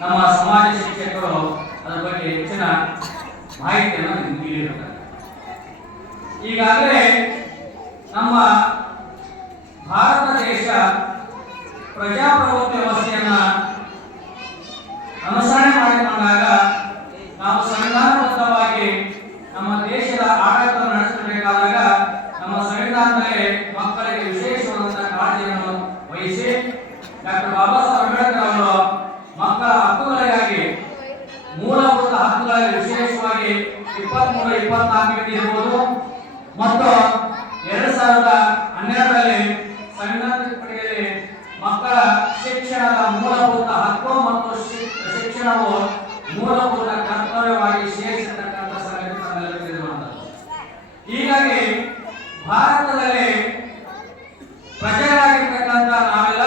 ನಮ್ಮ ಸಮಾಜ ಶಿಕ್ಷಕರು ಅದರ ಬಗ್ಗೆ ಹೆಚ್ಚಿನ ಮಾಹಿತಿಯನ್ನು ನೀಡಿರುತ್ತಾರೆ. ಈಗಾಗಲೇ ನಮ್ಮ ಭಾರತ ದೇಶ ಪ್ರಜಾಪ್ರಭುತ್ವ ವ್ಯವಸ್ಥೆಯನ್ನ ಅನುಸರಣೆ ಮಾಡಿಕೊಂಡಾಗ ನಾವು ಸಂವಿಧಾನಬದ್ಧವಾಗಿ ನಮ್ಮ ದೇಶದ ಆಡಳಿತ ನಡೆಸಬೇಕಾದಾಗ ನಮ್ಮ ಸಂವಿಧಾನದಲ್ಲಿ ಮಕ್ಕಳಿಗೆ ವಿಶೇಷವಾದಂತಹ ಕಾಳಜಿಯನ್ನು ವಹಿಸಿ ಡಾಕ್ಟರ್ ಬಾಬಾ ಸಾಹೇಬ್ ಅಂಬೇಡ್ಕರ್ ಅವರು ಮಕ್ಕಳ ಹಕ್ಕುಗಳಿಗಾಗಿ ಮೂಲಭೂತ ಹಕ್ಕುಗಳಲ್ಲಿ ವಿಶೇಷವಾಗಿ 23-24 ಇರಬಹುದು ಮತ್ತು 2012ರಲ್ಲಿ ಸಂವಿಧಾನ ತಿದ್ದುಪಡಿಯಲ್ಲಿ ಮಕ್ಕಳ ಶಿಕ್ಷಣದ ಮೂಲಭೂತ ಹಕ್ಕು ಮತ್ತು ಶಿಕ್ಷಣವು ಮೂಲಭೂತ ಕರ್ತವ್ಯವಾಗಿ ಸೇರಿಸಿರ್ತಕ್ಕಂಥ ಸಂಗತಿ. ಹೀಗಾಗಿ ಭಾರತದಲ್ಲಿ ಪ್ರಜೆಗಳಾಗಿರ್ತಕ್ಕಂಥ ನಾವೆಲ್ಲ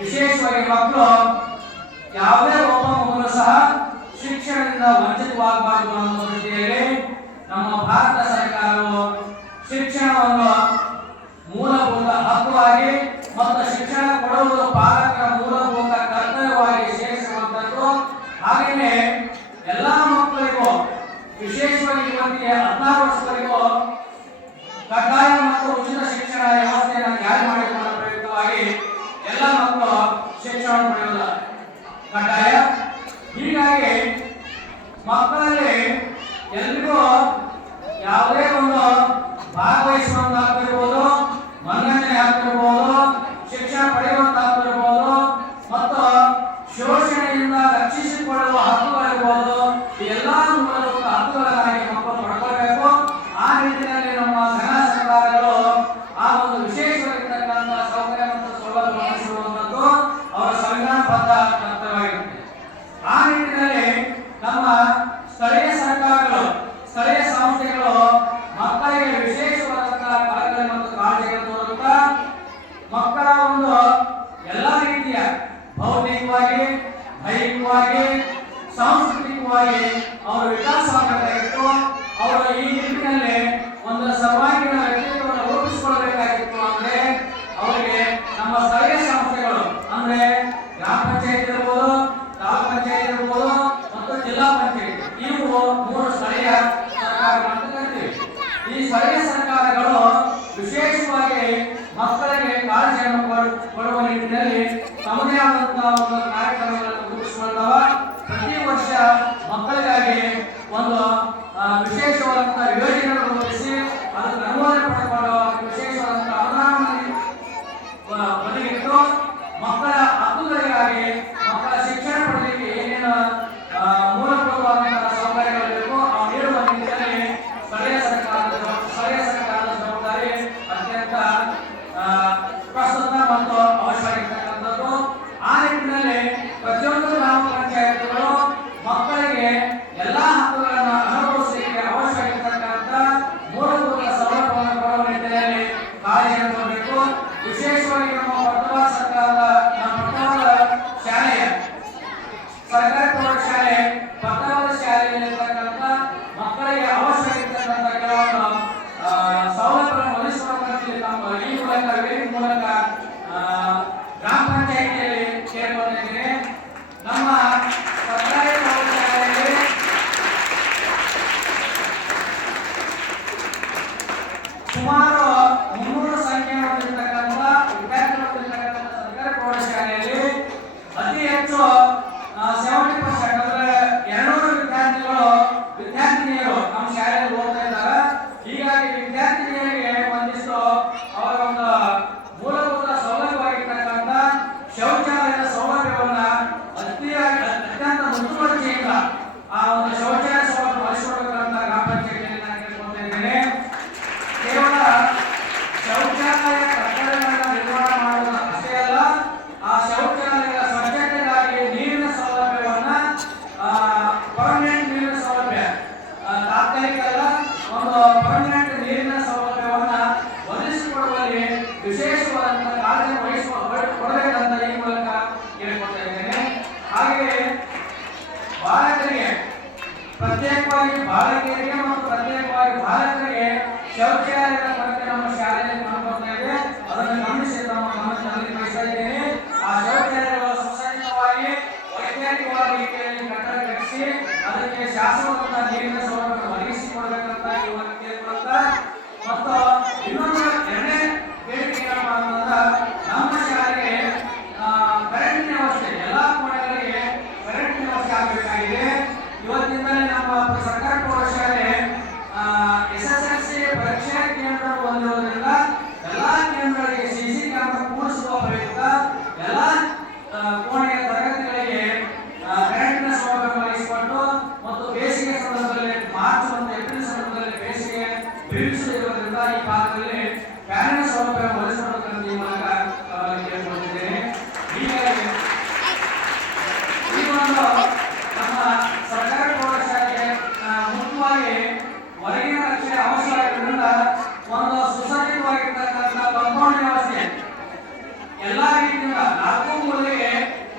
ವಿಶೇಷವಾಗಿ ಮಕ್ಕಳು ಯಾವುದೇ ಒಬ್ಬ ಮಗುನು ಸಹ ಶಿಕ್ಷಣದಿಂದ ವಂಚಿತವಾಗಬಾರದು ಅನ್ನೋ ದೃಷ್ಟಿಯಲ್ಲಿ ನಮ್ಮ ಭಾರತ ಸರ್ಕಾರವು ಶಿಕ್ಷಣವನ್ನು ಮೂಲಭೂತ ಹಕ್ಕುವಾಗಿ ಮತ್ತು ಶಿಕ್ಷಣ ಕೊಡುವುದು ಪಾಲಕರ ಮೂಲಭೂತ ಕರ್ತವ್ಯವಾಗಿ ಸೇರಿಸುವಂತದ್ದು. ಹಾಗೆಯೇ ಎಲ್ಲಾ ಮಕ್ಕಳಿಗೂ ವಿಶೇಷವಾಗಿ ಇವತ್ತಿಗೆ 16 ವರ್ಷದವರೆಗೂ ಕಡ್ಡಾಯ ಮತ್ತು ಉಚಿತ ಶಿಕ್ಷಣ ವ್ಯವಸ್ಥೆಯನ್ನು ಜಾರಿ ಮಾಡಿಕೊಂಡ ಪ್ರಯುಕ್ತವಾಗಿ ಎಲ್ಲ ಮಕ್ಕಳು ಶಿಕ್ಷಣವನ್ನು ಪಡೆಯುವುದು ಕಡ್ಡಾಯ. ಹೀಗಾಗಿ ಮಕ್ಕಳಲ್ಲಿ ಎಲ್ರಿಗೂ ಯಾವುದೇ ಒಂದು ಭಾಗವಹಿಸುವಂತಾಗಿರ್ಬೋದು, ಮನ್ನಣೆ ಆಗ್ತಿರ್ಬೋದು, ಶಿಕ್ಷಣ ಪಡೆಯುವಂತಾಗಿರ್ಬೋದು ಮತ್ತು ಶೋಷಣೆಯಿಂದ ರಕ್ಷಿಸಿಕೊಳ್ಳುವ ಹಕ್ಕುಗಳಿರ್ಬೋದು, ಎಲ್ಲ ಮೂಲಭೂತ ಹಕ್ಕುಗಳನ್ನಾಗಿ ಮಕ್ಕಳು ಪಡ್ಕೊಳ್ಬೇಕು. ಆ ನಿಟ್ಟಿನಲ್ಲಿ ನಮ್ಮ ಘನ ಸರ್ಕಾರಗಳು ಆ ಒಂದು ವಿಶೇಷವಾಗಿರ್ತಕ್ಕಂಥ ಸೌಕರ್ಯ ಮತ್ತು ಸೌಲಭ್ಯ ಒದಗಿಸುವಂಥದ್ದು ಅವರ ಸಂವಿಧಾನಬದ್ಧ ಕರ್ತವ್ಯವಾಗಿರುತ್ತೆ. ಆ ನಿಟ್ಟಿನಲ್ಲಿ ನಮ್ಮ ಸ್ಥಳೀಯ ಸರ್ಕಾರಗಳು, ಸ್ಥಳೀಯ ಸಂಸ್ಥೆಗಳು ಮಕ್ಕಳಿಗೆ ವಿಶೇಷವಾದಂತಹ ಕಾರ್ಯಗಳು ಮತ್ತು ಕಾಳಜಿಗಳನ್ನು ತೋರುತ್ತಾ ಮಕ್ಕಳ ಒಂದು ಎಲ್ಲ ರೀತಿಯ ಭೌತಿಕವಾಗಿ, ದೈಹಿಕವಾಗಿ, ಸಾಂಸ್ಕೃತಿಕವಾಗಿ ಅವರ ವಿಕಾಸವಾಗಬೇಕಾಗಿತ್ತು. ಅವರು ಈ ನಿಟ್ಟಿನಲ್ಲಿ ಒಂದು ಸರ್ವಾಂಗೀಣ ವ್ಯಕ್ತಿತ್ವವನ್ನು ರೂಪಿಸಿಕೊಳ್ಳಬೇಕಾಗಿತ್ತು. ಅಂದ್ರೆ ಅವರಿಗೆ ನಮ್ಮ ಸ್ಥಳೀಯ ಸಂಸ್ಥೆಗಳು ಅಂದ್ರೆ ಗ್ರಾಮ ಪಂಚಾಯತ್ ಇರ್ಬೋದು, ತಾಲೂಕು ಪಂಚಾಯತ್ ಇರ್ಬೋದು ಮತ್ತು ಜಿಲ್ಲಾ ಪಂಚಾಯತ್, ಇವು 3 ಸ್ಥಳೀಯ ಸರ್ಕಾರಗಳು ಅಂತ ಕರಿತೀವಿ. ಈ ಸ್ಥಳೀಯ ಸರ್ಕಾರಗಳು ವಿಶೇಷವಾಗಿ ಮಕ್ಕಳಿಗೆ ಕಾಳಜಿಯನ್ನು ಕೊಡುವ ನಿಟ್ಟಿನಲ್ಲಿ ತಮ್ಮದೇ ಆದಂತಹ ಒಂದು ಕಾರ್ಯಕ್ರಮಗಳನ್ನು ರೂಪಿಸಿಕೊಳ್ಳುವ. ಪ್ರತಿ ವರ್ಷ ಮಕ್ಕಳಿಗಾಗಿ ಒಂದು ವಿಶೇಷವಾದಂತಹ ಯೋಜನೆಗಳನ್ನು ರೂಪಿಸಿ ಅದನ್ನು ಅನುಮೋದನೆ ಪಡೆದುಕೊಳ್ಳುವ ವಿಶೇಷವಾದಂತಹ ಅನುದಾನವನ್ನು ಒದಗಿಟ್ಟು ಮಕ್ಕಳ ಹಕ್ಕುಗಳಿಗಾಗಿ ಮಕ್ಕಳ ಶಿಕ್ಷಣ ಪಡೆಯಲಿಕ್ಕೆ ಏನೇನು ಮೂಲಭೂತವಾದಂತಹ ಸೌಕರ್ಯಗಳು ಬೇಕು ಅವು ನೀಡುವ ನಿಟ್ಟಿನಲ್ಲಿ ಸ್ಥಳೀಯ ಸರ್ಕಾರದ ಜವಾಬ್ದಾರಿ ಅತ್ಯಂತ ಪ್ರಸ್ತುತ ಮತ್ತು ಅವಶ್ಯವಾಗಿರ್ತಕ್ಕಂಥದ್ದು. ಆ ನಿಟ್ಟಿನಲ್ಲಿ ಪ್ರತಿಯೊಂದು ಗ್ರಾಮ ಪಂಚಾಯತ್ಗಳು ಮಕ್ಕಳಿಗೆ ಎಲ್ಲಾ ಹಕ್ಕುಗಳನ್ನು ಅನುಭವಿಸಲಿಕ್ಕೆ ಅವಶ್ಯವಾಗಿರ್ತಕ್ಕಂಥ ಮೂಲಭೂತ ಸೌಲಭ್ಯವನ್ನು ಕೊಡುವ ನಿಟ್ಟಿನಲ್ಲಿ ಕಾಳಜಿಯನ್ನು ತೋರಬೇಕು. ವಿಶೇಷವಾಗಿ ನಮ್ಮ ಪಟ್ಟಣದ ಶಾಲೆಯ ಸರ್ಕಾರಿ ಪ್ರೌಢಶಾಲೆ ಪಟ್ಟಣದ ಶಾಲೆಯಲ್ಲಿರ್ತಕ್ಕಂಥ ಮಕ್ಕಳಿಗೆ ಅವಶ್ಯವಾಗಿರ್ತಕ್ಕಂಥ ಕೆಲವೊಂದು ಸೌಲಭ್ಯಗಳನ್ನು ಒದಗಿಸುವ ನಮ್ಮ ಈ ಮೂಲಕ ವೇದಿಕೆ ಮೂಲಕ ಗ್ರಾಮ ಪಂಚಾಯಿತಿಯಲ್ಲಿ ಸೇರಿಕೊಂಡಿದ್ದೇನೆ. ನಮ್ಮ ಸರ್ಕಾರಿ ಪ್ರೌಢಶಾಲೆಯಲ್ಲಿ ಸುಮಾರು 300 ಸಂಖ್ಯೆ ಹೊಂದಿರತಕ್ಕಂಥ ವಿದ್ಯಾರ್ಥಿಗಳು ಹೊಂದಿರತಕ್ಕಂಥ ಸರ್ಕಾರಿ ಪ್ರೌಢಶಾಲೆಯಲ್ಲಿ ಅತಿ ಹೆಚ್ಚು 70% ಅಂದ್ರೆ 200 ವಿದ್ಯಾರ್ಥಿನಿಯರು ನಮ್ಮ ಶಾಲೆಯಲ್ಲಿ ಓದ್ತಾ ಇದ್ದಾರೆ. ಹೀಗಾಗಿ ವಿದ್ಯಾರ್ಥಿನಿಯರಿಗೆ ಒಂದಿಷ್ಟು ಅವರ ಒಂದು ಮೂಲಭೂತ ಸೌಲಭ್ಯವಾಗಿರ್ತಕ್ಕಂಥ ಶೌಚಾಲಯದ ಸೌಲಭ್ಯವನ್ನ ಅತ್ಯಂತ ಮುತುವರ್ಜಿಯಿಂದ ಆ ಒಂದು ಶೌಚಾಲಯ ಸೌಲಭ್ಯ ಬಳಸಿಕೊಳ್ಳಬೇಕಂತ ಗ್ರಾಮ ಪಂಚಾಯತಿಯಲ್ಲಿ ನಾನು ಕೇಳ್ಕೊಳ್ತಾ ಇದ್ದೇನೆ. ಕೇವಲ ಶೌಚಾಲಯ ಕಟ್ಟಡಗಳನ್ನು ನಿರ್ಮಾಣ ಮಾಡುವುದು ಅಷ್ಟೇ ಅಲ್ಲ, ಆ ಶೌಚಾಲಯದ ಸ್ವಚ್ಛತೆಗಾಗಿ ನೀರಿನ ಸೌಲಭ್ಯವನ್ನ ಪರ್ಮನೆಂಟ್ ನೀರಿನ ಸೌಲಭ್ಯ, ತಾತ್ಕಾಲಿಕ ಅಲ್ಲ, ಒಂದು ಪರ್ಮನೆಂಟ್ ನೀರಿನ ಸೌಲಭ್ಯವನ್ನ ಒದಗಿಸಿಕೊಡುವಲ್ಲಿ ವಿಶೇಷವಾದಂತಹ ಕಾಳಜಿ ಕೊಡಬೇಕಂತ ಈ ಮೂಲಕ ಕೇಳಿಕೊಳ್ತಾ ಇದ್ದೇನೆ. ಹಾಗೆಯೇ ಬಾಲಕರಿಗೆ ಪ್ರತ್ಯೇಕವಾಗಿ ಬಾಲಕಿಯರಿಗೆ ಮತ್ತು ಪ್ರತ್ಯೇಕವಾಗಿ ಬಾಲಕರಿಗೆ ಶೌಚಾಲಯದ ಕೊರತೆ ನಮ್ಮ ಶಾಲೆಯಲ್ಲಿ ಕಾಣ್ತಾ ಇದೆ. ಅದನ್ನು ಗಮನಿಸಿ ನಮ್ಮ ಗಮನದಲ್ಲಿ ಬಯಸ್ತಾ ಇದ್ದೇನೆ. ಆ ಶೌಚಾಲಯಗಳು ಸುಸಜ್ಜಿತವಾಗಿ ವೈಜ್ಞಾನಿಕ ಒದಗಿಸಿ ಅದಕ್ಕೆ ಶಾಶ್ವತ ನೀರಿನ ಸೌಲಭ್ಯ ಒದಗಿಸಿಕೊಡಬೇಕಂತ ಇವಾಗ ಕೇಳ್ಕೊಳ್ತಾ ಮತ್ತು ಇನ್ನೊಂದು ಎರಡನೇ ಬೇಡಿಕೆ ಏನಪ್ಪ ಅಂತಂದ್ರೆ ನಮ್ಮ ಶಾಲೆಗೆ ಕರೆಂಟ್ ವ್ಯವಸ್ಥೆ ಎಲ್ಲ ಕೋಣೆಗಳಿಗೆ ಕರೆಂಟ್ ವ್ಯವಸ್ಥೆ ಆಗಬೇಕಾಗಿದೆ. ಇವತ್ತಿಂದಲೇ ನಮ್ಮ ಸರ್ಕಾರಿ ಪ್ರೌಢಶಾಲೆ SSLC ಪರೀಕ್ಷಾ ಕೇಂದ್ರ ಹೊಂದಿರುವುದರಿಂದ ಎಲ್ಲಾ ಕೇಂದ್ರಗಳಿಗೆ CC ಕ್ಯಾಮೆರಾ ಕೂಡಿಸುವ ಪ್ರಯುಕ್ತ ಎಲ್ಲ ಕೋಣೆಯ ತರಗತಿಗಳಿಗೆ ಕರೆಂಟಿನ ಸೌಲಭ್ಯ ಒದಗಿಸಿಕೊಂಡು ಮತ್ತು ಬೇಸಿಗೆ ಸಂದರ್ಭದಲ್ಲಿ ಮಾರ್ಚ್ ಮತ್ತು ಏಪ್ರಿಲ್ ಸಂದರ್ಭದಲ್ಲಿ ಬೇಸಿಗೆ ಬೀಳಿಸುವುದರಿಂದ ಈ ಭಾಗದಲ್ಲಿ ಫ್ಯಾನಿನ ಸೌಲಭ್ಯ ಒದಗಿಸಬೇಕೆಂದು ಈ ಮೂಲಕ ಕೇಳಿಕೊಂಡಿದ್ದೇನೆ. ಹೀಗಾಗಿ ಈ ಒಂದು ನಮ್ಮ ಸರ್ಕಾರಿ ಪ್ರೌಢಶಾಲೆಗೆ ಮುಖ್ಯವಾಗಿ ಹೊರಗಿನ ರಕ್ಷಣೆ ಅವಶ್ಯವಾಗಿರೋದ್ರಿಂದ ಒಂದು ಸುಸಜ್ಜಿತವಾಗಿರ್ತಕ್ಕಂಥ ಕಾಂಪೌಂಡ್ ವ್ಯವಸ್ಥೆ ಎಲ್ಲಾ ರೀತಿಯಿಂದ ನಾಲ್ಕು ಮೂಲೆಗೆ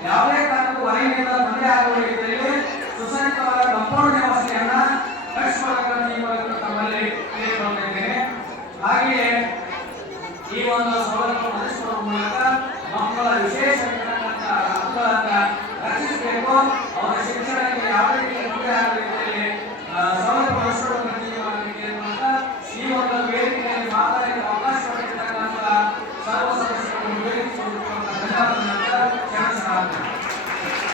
ಯಾವುದೇ ಕಾರಣಕ್ಕೂ ಹೊರಗಿನಿಂದ ತೊಂದರೆ ಆಗುವ ರೀತಿಯಲ್ಲಿ ಸುಸಜ್ಜಿತವಾದ ಕಾಂಪೌಂಡ್ ವ್ಯವಸ್ಥೆಯನ್ನ ಕಟ್ಟಿಸಿಕೊಳ್ಳಬೇಕೆಂದು ಈ ಮೂಲಕ ತಮ್ಮಲ್ಲಿ ಕೇಳಿಕೊಂಡಿದ್ದೇನೆ. ಹಾಗೆಯೇ ಈ ಒಂದು ಸೌಲಭ್ಯ ಒದಗಿಸುವ ಮೂಲಕ ಮಕ್ಕಳ ವಿಶೇಷ ಹಕ್ಕುಗಳನ್ನ ರಕ್ಷಿಸಬೇಕು. ಅವರ ಶಿಕ್ಷಣಕ್ಕೆ ಯಾವುದೇ ರೀತಿಯ ತೊಂದರೆ ಆಗುವ ರೀತಿಯಲ್ಲಿ ಸೌಲಭ್ಯ ಒದಗಿಸಬೇಕೆಂದು ಈ ಒಂದು ವೇದಿಕೆ